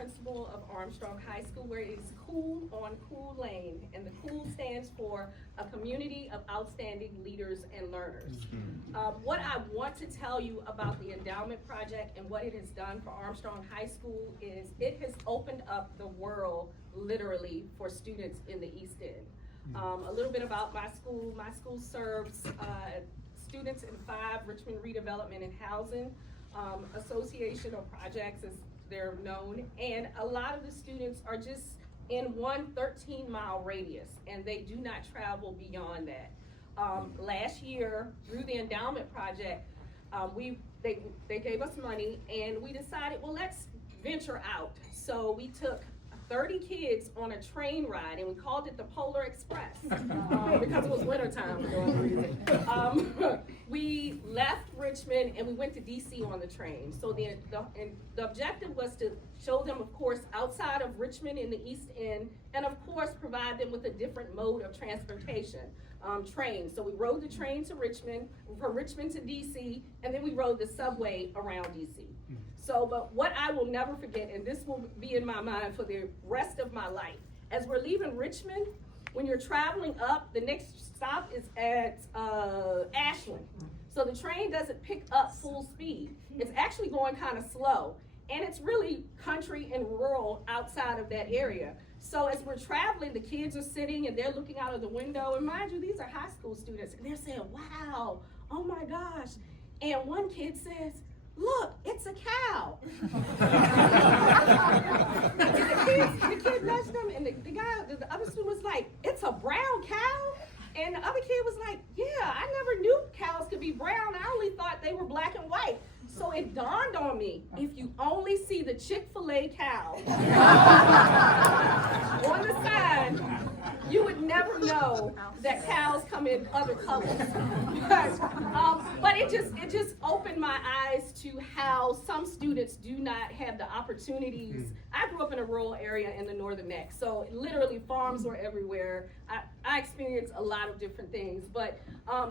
principal of Armstrong High School, where it is cool on Cool Lane. And the cool stands for a community of outstanding leaders and learners. What I want to tell you about the Endowment Project and what it has done for Armstrong High School is it has opened up the world literally for students in the East End. A little bit about my school. My school serves students in 5 Richmond Redevelopment and Housing Association or projects as they're known, and a lot of the students are just in one 13-mile radius, and they do not travel beyond that. Last year, through the Endowment Project, they gave us money, and we decided, well, let's venture out. So we took 30 kids on a train ride, and we called it the Polar Express because it was wintertime for no reason. We left Richmond and we went to DC on the train. So the objective was to show them, of course, outside of Richmond in the East End, and of course provide them with a different mode of transportation, train. So we rode the train to Richmond, from Richmond to DC, and then we rode the subway around DC. So, but what I will never forget, and this will be in my mind for the rest of my life, as we're leaving Richmond, when you're traveling up, the next stop is at Ashland. So the train doesn't pick up full speed. It's actually going kind of slow. And it's really country and rural outside of that area. So as we're traveling, the kids are sitting and they're looking out of the window. And mind you, these are high school students. And they're saying, wow, oh my gosh. And one kid says, look, it's a cow. the kid nudged him, and the other student was like, it's a brown cow? And the other kid was like, yeah, I never knew cows could be brown. I only thought they were black and white. So it dawned on me, if you only see the Chick-fil-A cow on the sign, you would never know that cows come in other colors. But it just opened my eyes to how some students do not have the opportunities. I grew up in a rural area in the Northern Neck, so literally farms were everywhere. I experienced a lot of different things, but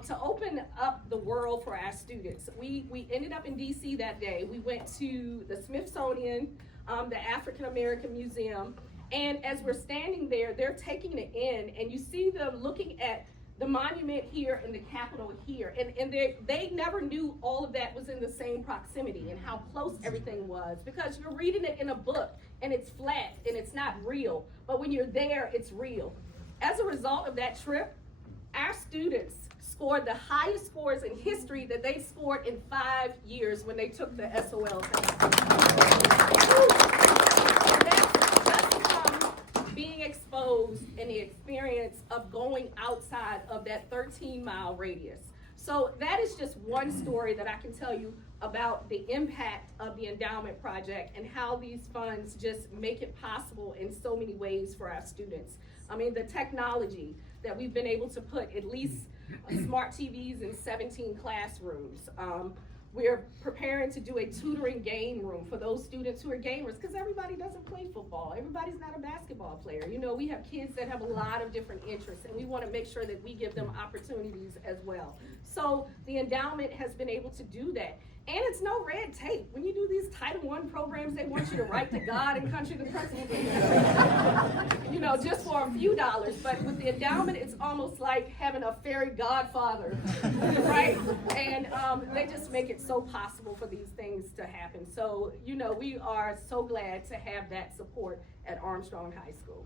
to open up the world for our students, we ended up in DC that day. We went to the Smithsonian, the African American Museum, and as we're standing there, they're taking it in, and you see them looking at the monument here and the Capitol here, and they never knew all of that was in the same proximity and how close everything was, because you're reading it in a book and it's flat and it's not real, but when you're there, it's real. As a result of that trip, our students scored the highest scores in history that they scored in 5 years when they took the SOL test. Being exposed and the experience of going outside of that 13-mile radius. So that is just one story that I can tell you about the impact of the Endowment Project and how these funds just make it possible in so many ways for our students. I mean, the technology that we've been able to put at least smart TVs in 17 classrooms. We're preparing to do a tutoring game room for those students who are gamers, because everybody doesn't play football. Everybody's not a basketball player. You know, we have kids that have a lot of different interests, and we want to make sure that we give them opportunities as well. So the endowment has been able to do that. And it's no red tape. When you do these Title I programs, they want you to write to God and country the principles, you know, just for a few dollars. But with the endowment, it's almost like having a fairy godfather, right? And they just make it so possible for these things to happen. So, you know, we are so glad to have that support at Armstrong High School.